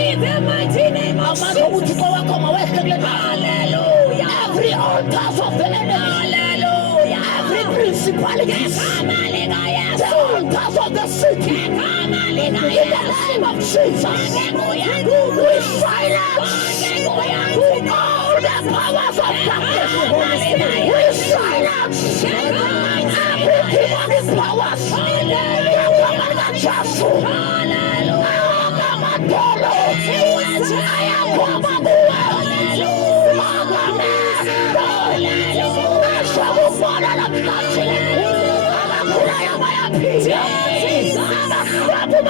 In the mighty name of Jesus. Hallelujah. Every altar of the enemy. Hallelujah. Every principality. The altars of the city. In the name of Jesus. We silence all the powers of darkness. We silence every demonic powers. Hallelujah.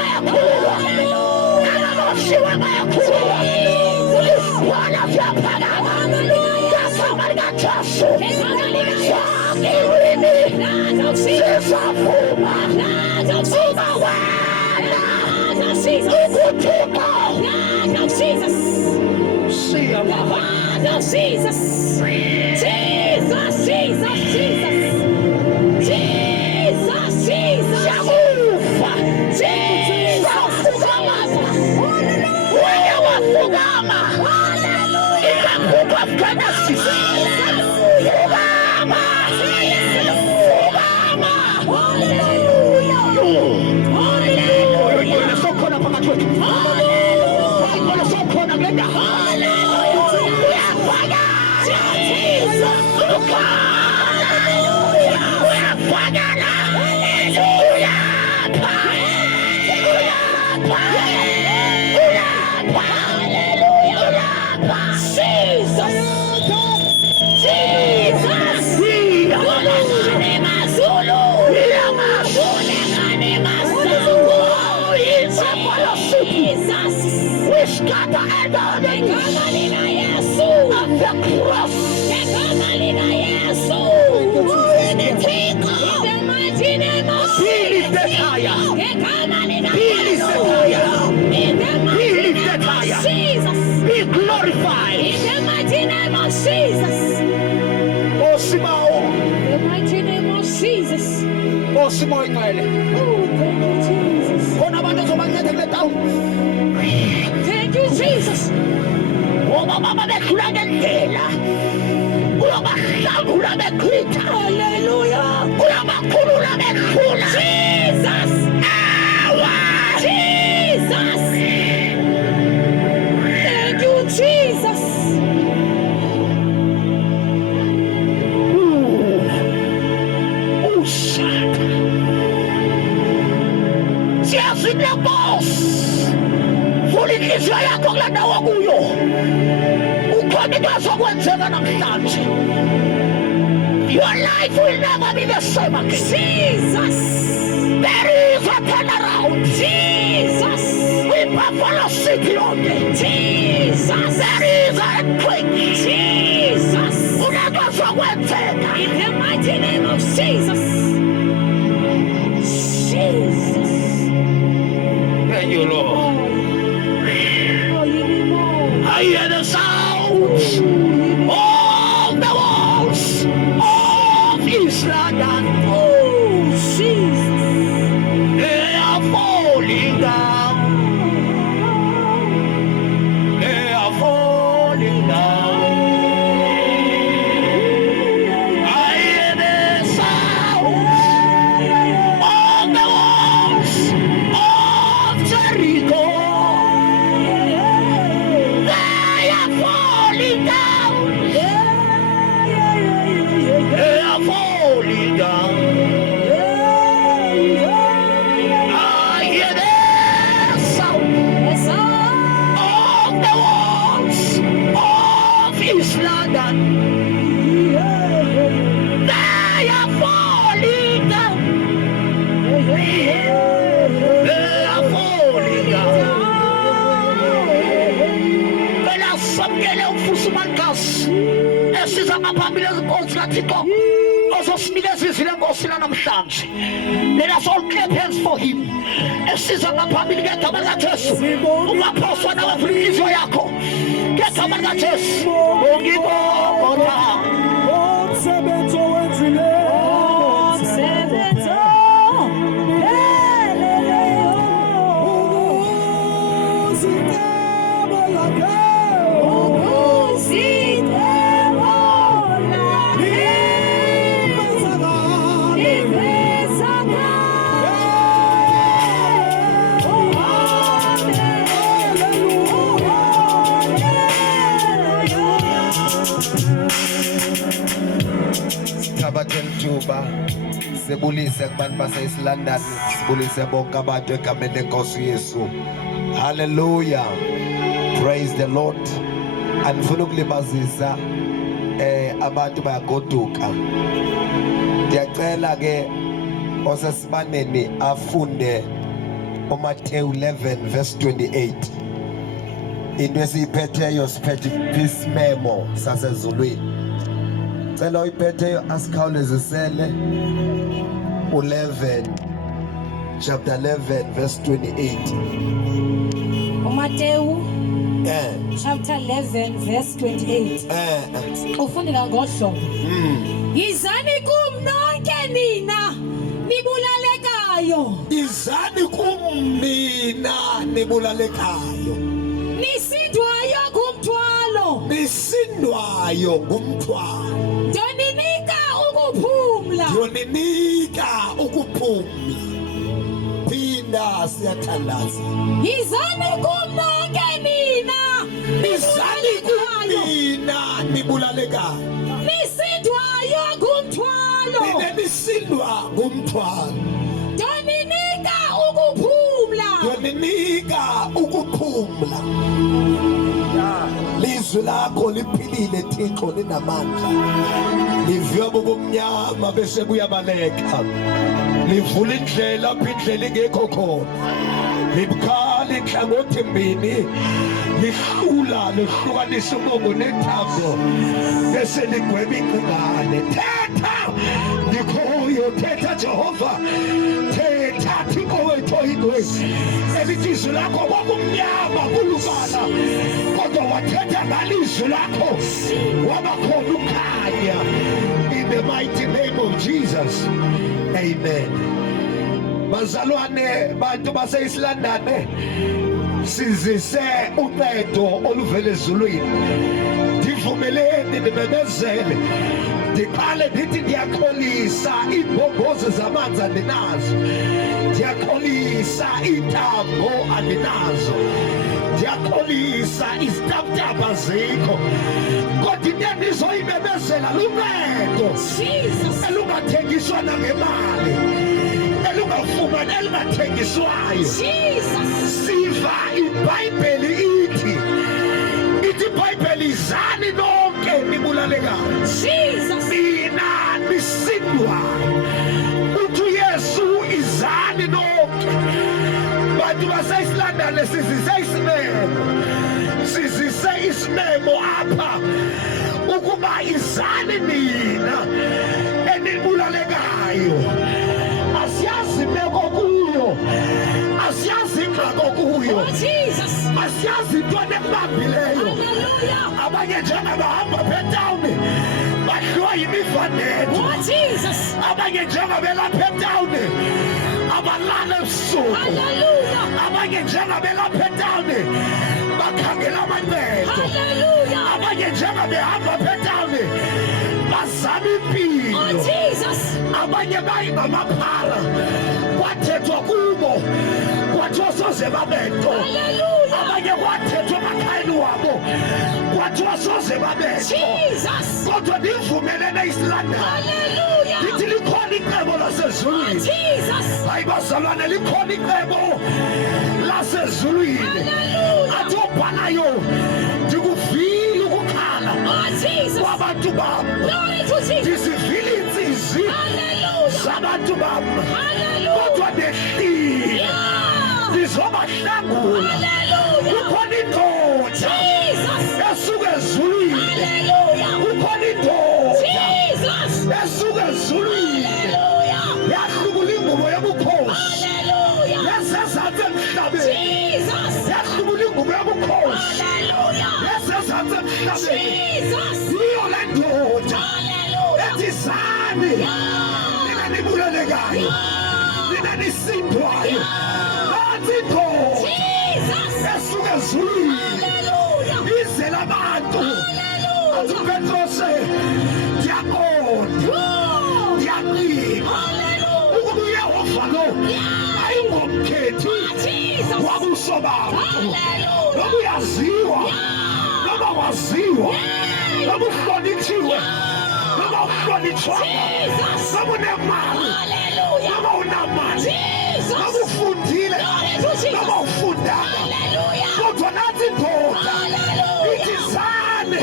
bayakhululwa, ababoshiwe bayakhululwa, kulisiphana siyaphakama, ngegama likaJesu, zonke ulimi zizavuma uba wena ubuThixo. Jesus, Jesus, Jesus, Jesus, Jesus, Jesus, Yakufa, Jesus, wena wafukama, ikakhupha Genesis, fukama, fukama, hallelujah, hallelujah, sokhona phakathi kwethu, hallelujah, sokhona ngenda, hallelujah, uyafaka, Jesus, hallelujah, uyafaka, hallelujah, we scatter everything of the cross. Be lifted higher. Be glorified. In the mighty name of Jesus. Oh, Simao. The mighty name of Jesus. Oh, Simao. Oh, thank you, Jesus. Thank you, Jesus. Oh, Mama, hallelujah. Jesus. Jesus. Thank you, Jesus. Siyazile boss. Fulikizwa yakho kuladawa kuyo. Ukhona into ezokwenzeka namhlanje. Your life will never be the same again. Jesus. There is a turnaround. Jesus. We Buffalo City on it. Jesus. There is a earthquake. Jesus. In the mighty name of Jesus. Jesus. Thank you, Lord. I hear the sounds of the walls of Israel. Oh, Jesus. They are falling down. They are falling down. I hear the sounds of the walls of Jericho. They are falling down. They are falling down. I hear the sound of the walls of Israel. They are falling down. They are falling down. Phela samkele umfusumankazi esiza ngaphambili ezinkonzi kaThixo ozosinikeza izwi lenkosi lanamhlanje. Let us all clap hands for him. Esiza ngaphambili ngegama likaJesu. Ungaphoswa nawe inhliziyo yakho ngegama likaJesu. Ngibonga umsebenzi owenzileyo. Juba sibulise kubantu base-London, sibulise bonke abantu egameni lenkosi Yesu. Hallelujah, praise the Lord. Andifuna ukulibazisa abantu bayagoduka. Ndiyacela ke osesibaneni afunde uMateyu 11 verse 28. Into esiyiphetheyo siphethe peace memo sasezulwini. Cela uyiphetheyo asikhawulezisele 11 chapter 11 verse 28. uMateyu chapter 11 verse 28. Ufundela ngohlobo. Yizani kum nonke nina nibulalekayo. Izani kumina nibulalekayo. Nisindwayo ngumthwalo. Nisindwayo ngumthwalo. Ndoninika ukuphumla. Ndoninika ukuphumla. Phinda siyathandaza. Yizani kum nonke nina. Izani kumina nibulalekayo. Nisindwayo ngumthwalo. Nisindwa ngumthwalo. Ndoninika ukuphumla. Ndoninika ukuphumla. Lizwi lakho liphilile Thixo linamandla. Livya kubumnyama bese buyabaleka. Livula indlela apho indlela ingekho khona. Libukhala inhlangothi mbini. Lihlula lihlukanisa umongo nethambo bese ligweba ingqingane. Thetha ngikhoyo, thetha Jehova, thetha Thixo wethu oyingcwele. Elithi izwi lakho kwakumnyama kulubala kodwa wathetha ngalizwi lakho wabakhona ukhanya. In the mighty name of Jesus, amen. Bazalwane bantu baseyisilandane, sizise uncedo oluvela ezulwini. Ndivumeleni nibebezele, ndiqale ndithi ndiyakholisa iimbombozi zamanzi andinazo, ndiyakholisa iintambo andinazo, ndiyakholisa izitaptapa azikho, kodwa into endizoyimemezela luncedo elungathengiswa nangemali, elungafumani elungathengiswayo. Siva iBhayibheli ithi iBhayibheli, izani nonke nibulalekayo, mina nisindwayo. Uthi uYesu, izani nonke. Bantu baseyisilandane, sizise isimemo, sizise isimemo apha ukuba izani nina enibulalekayo. Asiyazi meko kuyo, asiyazi ingxako kuyo, asiyazi into nekubambileyo. Abanye njengabahamba phetown badliwa yimivanetho, abanye njengabelapha etown abalala ebusuku, abanye njengabelapha etown bakhangela amancedo, abanye njengabehamba phetown bazama impilo, abanye bayingamaphara kwathethwa kubo kwathiwa soze babetho, abanye kwathethwa emakhayeni wabo kwathiwa soze babetho. Kodwa ndivumelene isilandane, ndithi likhona icebo lasezulwini. Hayi bazalwane, likhona icebo lasezulwini. Athi obhalayo, ndikuvile ukukhala kwabantu bam, ndizivile iintsizi zabantu bam, kodwa ndehlile ndizobahlangula. Kukhona indoda esuka ezulwini, kukhona indoda esuka ezulwini yahlubula ingubo yobukhosi yasezantsi emhlabeni, yahlubula ingubo yobukhosi yasezantsi emhlabeni. Yiyo le ndoda ethi zani nina nibulalekayo, nina nisindwayo. Nansi indoda esuka ezulwini izela abantu. Athi uPetrose, ndiyaqonda, ndiyaqina ukuba uYehova lo ayingomkhethi wabuso bantu, noma uyaziwa noma waziwa, noma uhlonitshiwe noma uhlonitshwanga, noma unemali noma unamali, noma ufundile noma ufundanga, kodwa nansi indoda ithi zani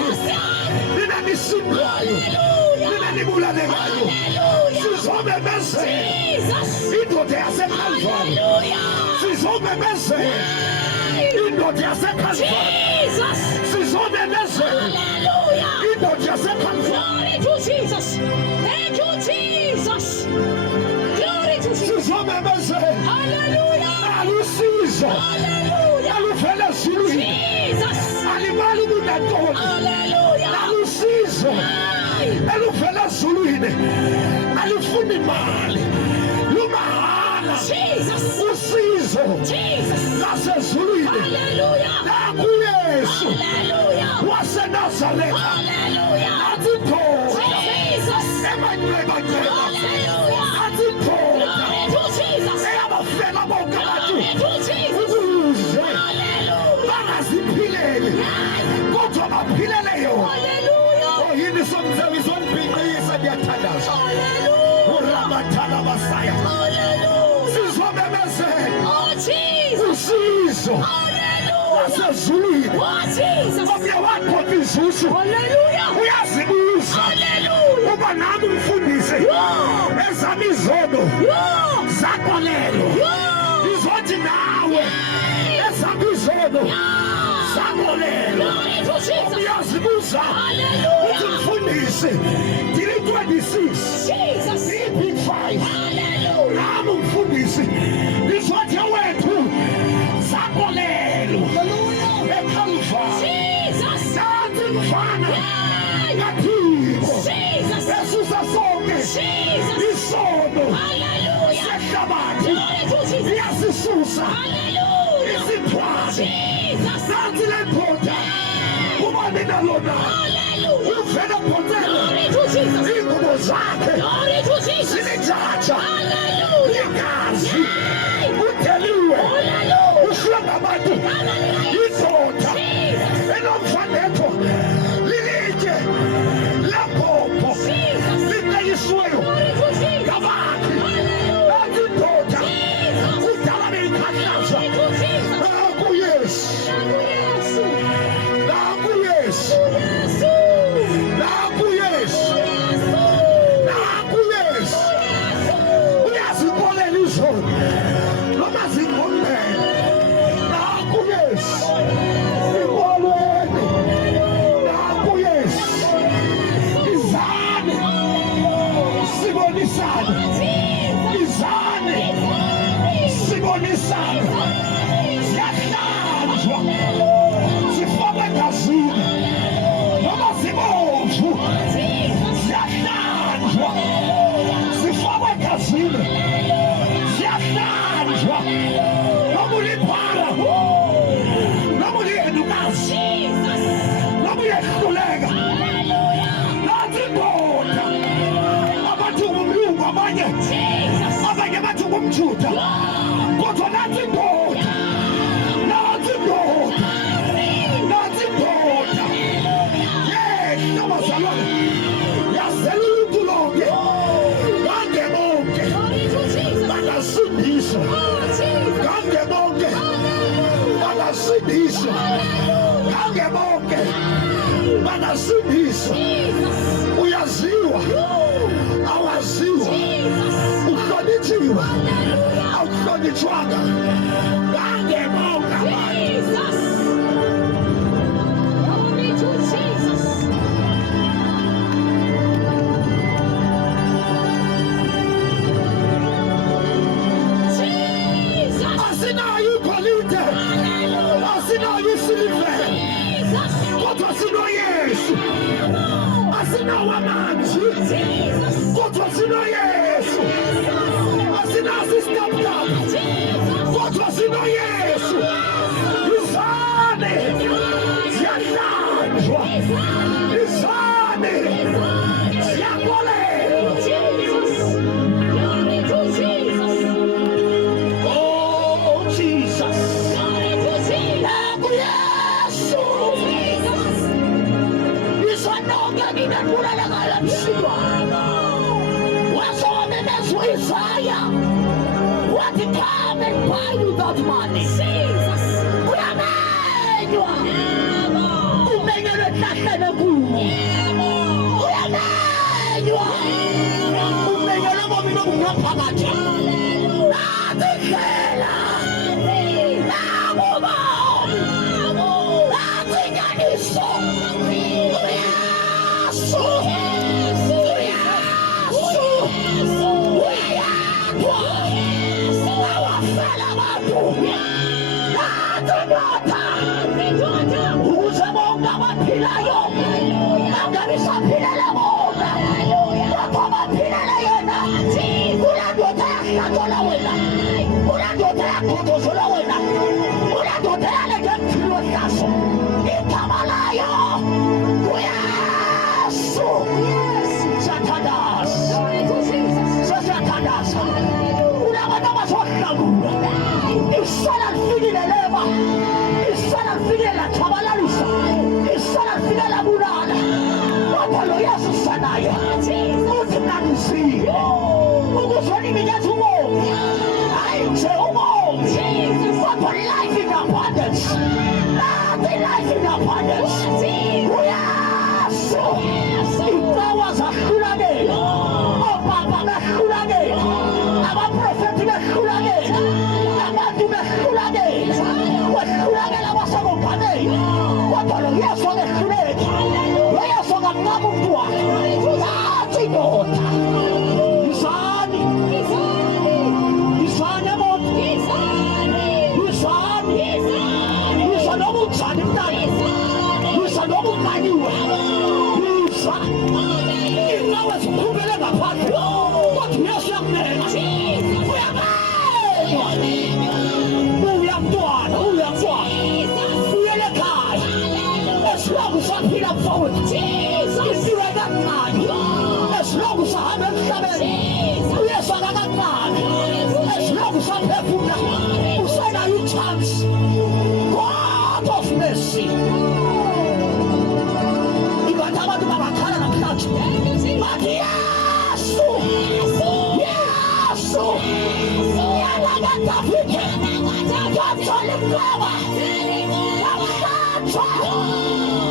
nina nisindwayo, nina alibulale ngayo Hallelujah. sizomemezela Jesus. indoda yaseKalvari Hallelujah. sizomemezela indoda yaseKalvari Jesus. sizomemezela Hallelujah. indoda yaseKalvari Glory to Jesus. Thank you, Jesus. Glory to Jesus. sizomemezela Hallelujah. alusizo Hallelujah. aluvela ezulwini Jesus. alimali kunantoni Hallelujah. alusizo Ay. eluvela ezulwini alifuni imali lumahala Jesus. usizo Jesus. lasezulwini Hallelujah. nakuyesu Hallelujah. wasenazaretha Hallelujah. athi phola Jesus. emanxebanxeba Hallelujah. athi phola Glory to Jesus. eyabafela bonke abantu Glory to Jesus. ukuze Hallelujah. bangaziphileli kodwa baphilele yona Hallelujah. yini somsebenzi wombhinqisa ndiyathandaza Hallelujah. uramathala basaya Hallelujah. sizomemezela Oh, Jesus. usizo Hallelujah. lasezulwini Oh, Jesus. omnye wakhona izuzu Hallelujah. uyazibuza Hallelujah. uba nami umfundisi Yeah. ezami izono Yeah. zakolelo Yeah. izothi nawe ezami izono Yeah. zakolelo Glory to Jesus. uyazibuza uthi Hallelujah. mfundisi ndili 26 Jesus. big 5 Hallelujah. nami umfundisi izothi wethu zakolelo eKalvari Jesus. nathi mfana Hey. kathiko Jesus. esusa sonke Jesus. isono Hallelujah. sehlabathi Glory to Jesus. iyasisusa Hallelujah. isithwale Jesus. nathi le ndoda kuba nina lona Hallelujah. uvela photela Glory to Jesus. iingubo zakhe Glory to Jesus. zinejaja Hallelujah. igazi Hey. udeliwe Hallelujah. uhlwe ngabantu indoda Jesus. enomfanetho lilitye laphopho Jesus. liqeyisiweyo Glory to Jesus. ngabakhi Hallelujah. nathi indoda Jesus. kudala beyikhathaza Glory to Jesus. nakuyesu Yesu. nakuyesu Yesu. nakuyesu Yesu. nakuyesu uyazikolela izolo noma zingombele nakuyesu ikolweni nakuyesu izane sibonisane izane sibonisane ziyahlanjwa zifakwe egazini noma zibomvu ziyahlanjwa zifakwe egazini ziyahlanjwa noma uliphara noma uliyenukazi noma uyehluleka nathi indoda abathi ungumlungu abanye bathi ungumjuda kodwa nathi indoda nathi indoda nathi indoda yehla bazalwane yazela uluntu lonke kange bonke bangasindiswa kange bonke bangasindiswa kange bonke bangasindiswa uyaziwa awaziwa uhlonitshiwe awuhlonitshwanga kange bonke abantu asinayo igolide asinayo isilivere kodwa sinoyesu asinawo amanzi kodwa sinoyesu asinaso isitaputapa kodwa sinoyesu izane ziyahlanjwa izane ziyakolelwa oh Jesus nakuyesu isononke ninenqulala ngala msilwana wasowamemezwa Isaya wathi come and buy without money uyamenywa umenyelwe ehlahleni kuwo uyamenywa ngaphakathi. Nathi indlela, nakubo, nathi inyaniso. Uyasu, uyasu, uyayakwa. Awafela abantu. Nathi ndoda, ukuze bonke abaphilayo bangabi saphilele bona, kodwa baphilele yena. Kulaa ndoda yahlatshola wena, kulaa ndoda yagqodozela wena, kulaa ndoda yalenza empilo hlaso. Igama layo uYesu. Siyathandaza, sesiyathandaza. Kulabantu abazohlangulwa, isala lifikile leba, isala lifikile latshabalalisa, isala lifikile labulala, kodwa lo Yesu sanaye uthi mna ngizile ukuzoninikeza ubomi, hayi nje ubomi, kodwa life in abundance. Nathi life in abundance. uYesu, icawa zahlulanela, obaba behlulanela, abaprofethi behlulanela, abantu behlulanela, wehlulanela abasekunganeni, kodwa lo Yesu akehluleki, lo Yesu akanqaba umntwana. Nathi indoda, izani, izani emoto, izani, iza noma unjani mntana, iza noma unqanyiwe, iza incawe zikhubele ngaphandle, kodwa uYesu uyakumela. Uya mntwana, uya mntwana, uyele ekhaya. Esilongu saphila mfowethu, impilo ekancane. Esilongu sahamba emhlabeni, uYesu akakancane. Esilongu saphefumula, usenayo i-chance. God of mercy. Ingathi abantu bangakhala namhlanje bathi Yesu, Yesu, yena kaDavide, wathola inqaba, yamhlatshwa.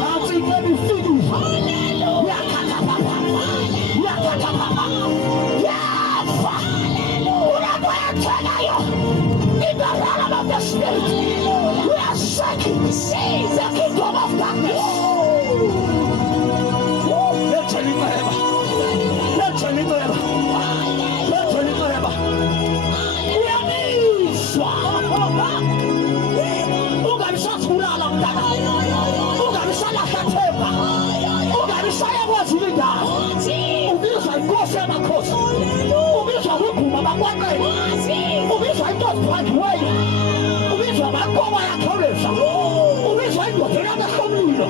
Nansi imini ifikile. Yakhathapapa, yakhathapapa, yafa. Ulanto yenzekayo, in the realm of the spirit, we are shaking the kingdom of darkness. Letheni inceba, letheni inceba, letheni inceba. Uyamizwa, ungabi sasibulala mntana, ungabi salahla themba, ungabi sayakwazi indawo. Ubizwa inkosi yamakhosi, ubizwa kwiguma bakwanqeni, ubizwa intombi phandiweyo, ubizwa amankomo ayakhawuleza, ubizwa indoda eyamehlo omlilo,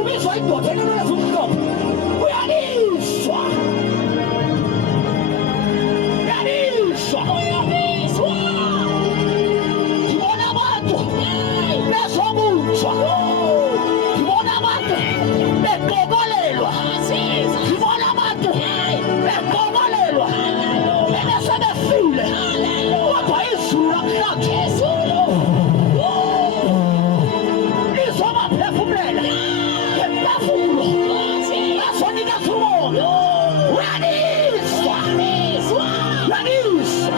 ubizwa indoda enenwele umhlophe. Uyalizwa, uyalizwa. Ngibona abantu bezobunjwa, ngibona abantu beqokolelwa, ngibona abantu beqokolelwa, ebesebefile, kodwa izulu namhlanje lizobaphefumulela ngemphefumulo, bazonikeza umoya. Uyalizwa, uyalizwa.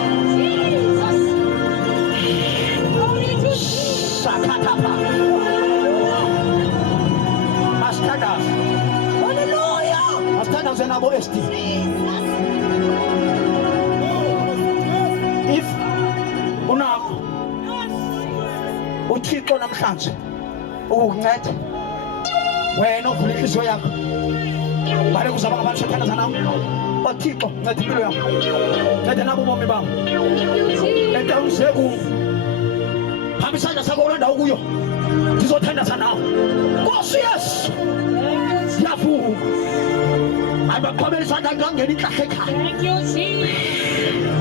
Shakathapa. Masithandaze. Masithandaze nabo SD. If unakho uThixo namhlanje ukukunceda, wena ovula inhliziyo yakho, bale kuzaba ngabantu sithandaza nami. Othixo, nceda impilo yami, nceda nabo ubomi bami, enta ungize kuwo. Hamba isandla sakho kule ndawo kuyo, ngizothandaza nawe. Nkosi Yesu, ngiyavuma. Abaqhubela isandla ngangena inhlahla ekhaya. Thank you, Jesus.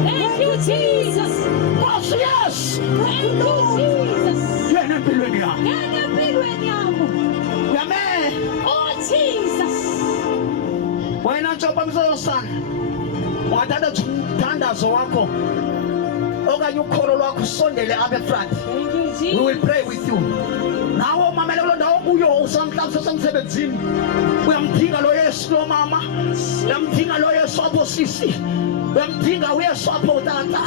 Thank you, Jesus. Nkosi Yesu, Thank you, Jesus. yena empilweni yami. Ngena empilweni yami. Amen. Oh, Jesus. Wena ntshopa msosana, ungathatha umthandazo wakho okanye ukholo lwakho usondele apha efront. Thank you, We Jesus. will pray with you. Nawe umamele kule ndawo kuyo usamhlanje usemsebenzini, uyamdinga lo Yesu. Yesu lo mama, uyamdinga lo Yesu apho sisi, uyamdinga uYesu apho tata,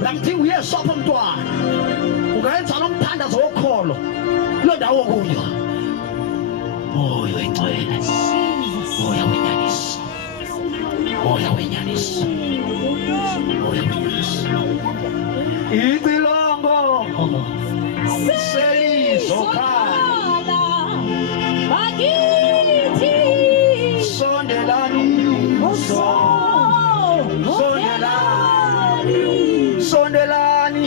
uyamdinga uYesu apho mntwana. Ungayenza lo mthandazo wokholo lo ndawo kuyo. Moya oyingcwele, moya wenyaniso, moya wenyaniso, moya wenyaniso. Icilongo selizokhala bakithi sondelani, sondelani, sondelani.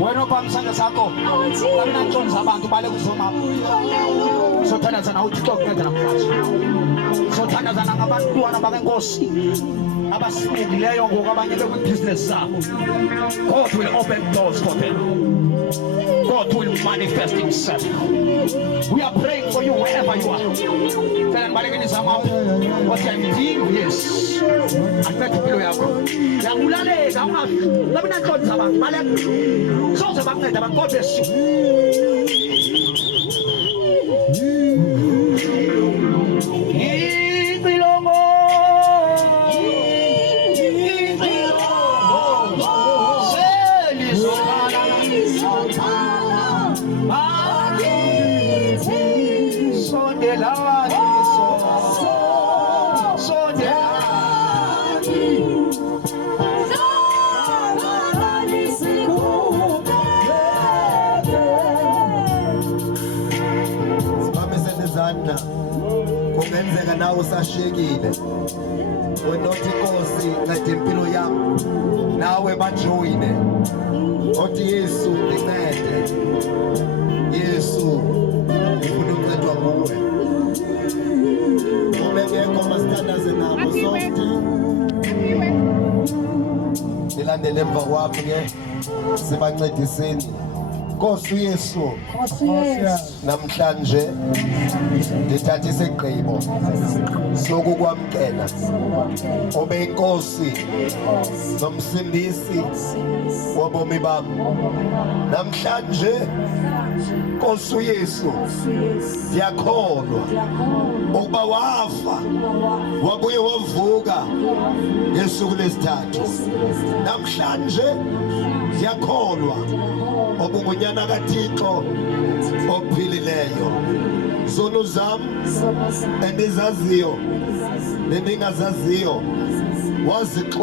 Wena phamsana sakho akunantshonza abantu bale kuzomama. Sothandazana uThixo kunceda namhlanje. Sothandazana ngabantwana bakenkosi abasileyo ngoku abanye bekwi-business zabo. God will open doors for them. God will manifest himself. We are praying for you wherever you are. Tell anybody zama what you are doing. Yes. Aniphethe impilo yakho. Yakulaleka ungabi nanhlonza abantu baleka. Soze bakunceda abantu. God bless you. Kungenzeka nawe usashekile wenothi Nkosi nceda impilo yami nawe bajoyine othi Yesu ndincede, Yesu ngifuna ukuncedwa nguwe. Ubengekho masithandaze nabo sonke nilandele emva kwami ke sibancediseni. Nkosi uYesu, namhlanje ndithatha isigqibo sokukwamkela ube inkosi nomsindisi wobomi bami. Namhlanje Nkosi uYesu, ndiyakholwa ukuba wafa wabuye wavuka ngesuku lesithathu. Namhlanje ndiyakholwa obungunyana kaThixo ophilileyo. Zono zami endizaziyo nendingazaziyo wazixoxa